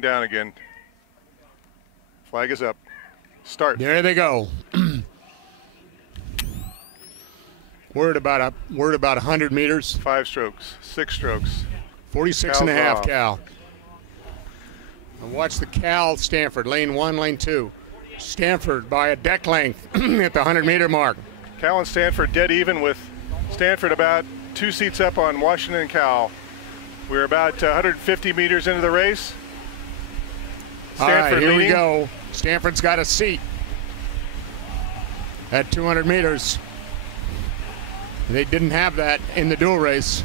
Down again. Flag is up. Start. There they go. We're at about 100 meters. 5 strokes, 6 strokes. 46 and a half, Cal. And watch the Cal Stanford, lane 1, lane 2. Stanford by a deck length at the 100-meter mark. Cal and Stanford dead even, with Stanford about 2 seats up on Washington and Cal. We're about 150 meters into the race. Stanford all right, here leading. We go. Stanford's got a seat at 200 meters. They didn't have that in the dual race.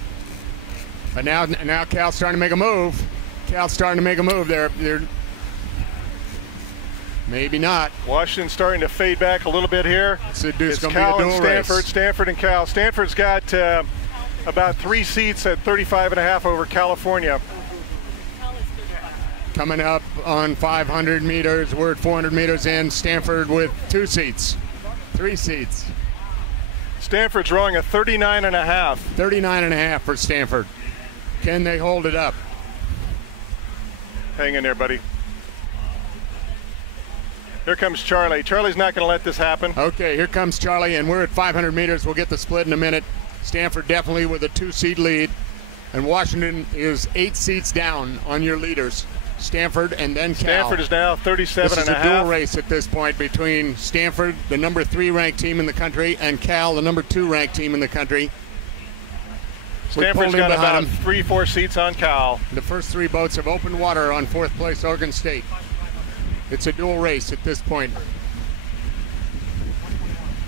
But now Cal's starting to make a move. Cal's starting to make a move. They're maybe not. Washington's starting to fade back a little bit here. It's Cal and Stanford. Race. Stanford and Cal. Stanford's got about 3 seats at 35 and a half over California. Coming up on 500 meters, we're at 400 meters in. Stanford with 2 seats, 3 seats. Stanford's rowing a 39 and a half. 39 and a half for Stanford. Can they hold it up? Hang in there, buddy. Here comes Charlie. Charlie's not going to let this happen. Okay, here comes Charlie, and we're at 500 meters. We'll get the split in a minute. Stanford definitely with a 2-seat lead, and Washington is 8 seats down on your leaders. Stanford and then Cal. Stanford is now 37 and a half. This is a dual race at this point between Stanford, the number 3 ranked team in the country, and Cal, the number 2 ranked team in the country. Stanford's got about 3-4 seats on Cal. The first 3 boats have opened water on 4th place Oregon State. It's a dual race at this point.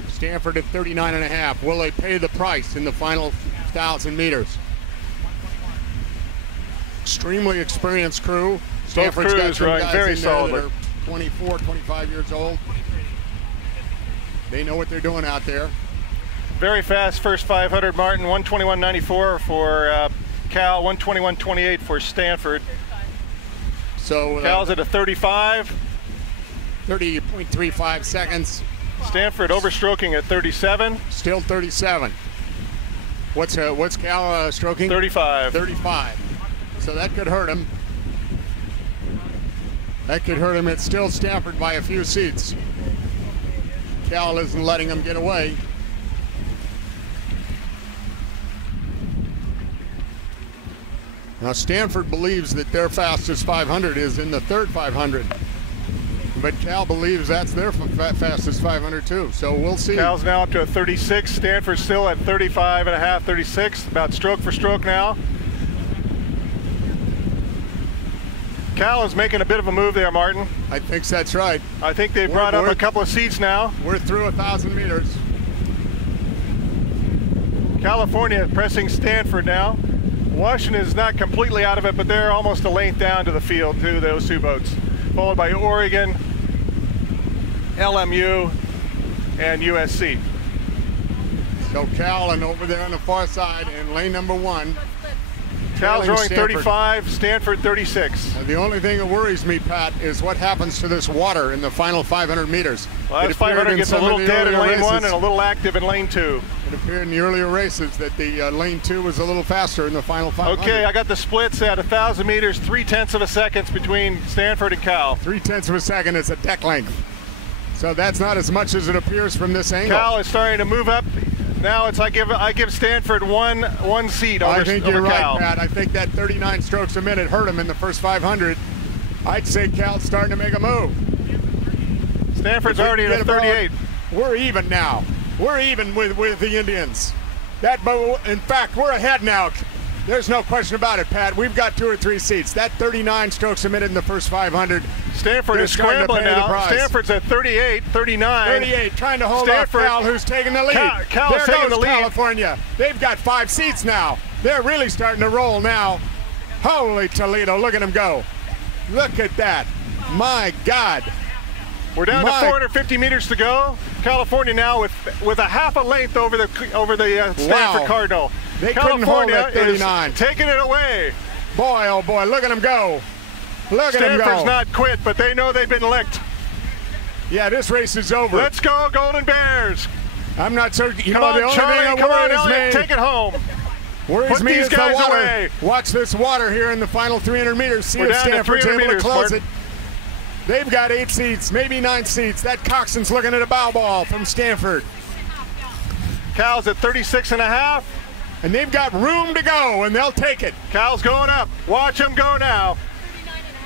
Stanford at 39 and a half. Will they pay the price in the final 1,000 meters? Extremely experienced crew. Stanford's got some guys very in there solidly. that are 24, 25 years old. They know what they're doing out there. Very fast first 500, Martin. 121.94 for Cal, 121.28 for Stanford. So Cal's at a 35. 30.35 seconds. Stanford overstroking at 37. Still 37. What's Cal stroking? 35. 35. So that could hurt him. That could hurt him. It's still Stanford by a few seats. Cal isn't letting him get away. Now Stanford believes that their fastest 500 is in the 3rd 500. But Cal believes that's their fastest 500 too. So we'll see. Cal's now up to a 36. Stanford's still at 35 and a half, 36. About stroke for stroke now. Cal is making a bit of a move there, Martin. I think that's right. I think they brought up a couple of seats now. We're through 1,000 meters. California pressing Stanford now. Washington is not completely out of it, but they're almost a length down to the field, too, those 2 boats. Followed by Oregon, LMU, and USC. So Cal, and over there on the far side in lane number 1. Cal's rowing 35, Stanford 36. The only thing that worries me, Pat, is what happens to this water in the final 500 meters. Well, that 500 gets a little dead in lane 1 and a little active in lane 2. It appeared in the earlier races that the lane 2 was a little faster in the final 500. Okay, I got the splits at 1,000 meters, 0.3 of a second between Stanford and Cal. 0.3 of a second is a deck length. So that's not as much as it appears from this angle. Cal is starting to move up. Now it's I give Stanford one seat over Cal. I think you're right, Pat. I think that 39 strokes a minute hurt him in the first 500. I'd say Cal's starting to make a move. Stanford's already at a 38. We're even now. We're even with the Indians. In fact, we're ahead now. There's no question about it, Pat. We've got 2 or 3 seats. That 39 strokes a minute in the first 500. Stanford is scrambling now. Stanford's at 38, 39. 38, trying to hold off Cal, who's taking the lead. Cal's taking the lead. California. They've got 5 seats now. They're really starting to roll now. Holy Toledo, look at them go. Look at that. My God. We're down to 450 meters to go. California now with a half a length over the Stanford Cardinal. They couldn't hold that 39. Is taking it away. Boy, oh boy, look at them go. Look at them go. Stanford's not quit, but they know they've been licked. Yeah, this race is over. Let's go, Golden Bears. I'm not so. Come on, Charlie, come on, Elliot, take it home. Worries Put me these is the guys water. away. Watch this water here in the final 300 meters. See We're if down to Stanford's 300 able meters, to close Martin. it. They've got 8 seats, maybe 9 seats. That Coxon's looking at a bow ball from Stanford. Cal's at 36.5. And they've got room to go, and they'll take it. Cal's going up. Watch him go now.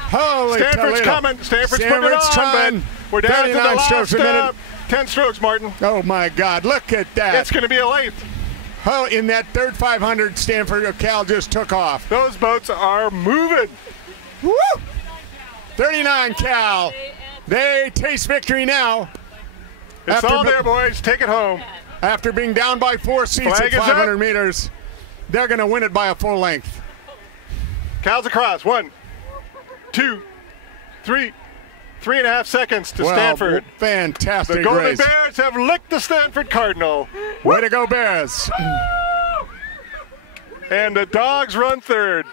Holy Stanford's Toledo. coming. Stanford's putting it on, trying. but we're down to the 39 strokes last a minute. 10 strokes, Martin. Oh, my God. Look at that. It's going to be a length. Oh, in that third 500, Stanford or Cal just took off. Those boats are moving. Woo! 39 Cal. They taste victory now. It's all there, boys. Take it home. After being down by 4 seats Flag at is 500 up. meters, they're going to win it by a full length. Cal's across. 1, 2, 3. 3.5 seconds to Stanford. Fantastic The Golden race. Bears have licked the Stanford Cardinal. Way to go, Bears. And the Dogs run third.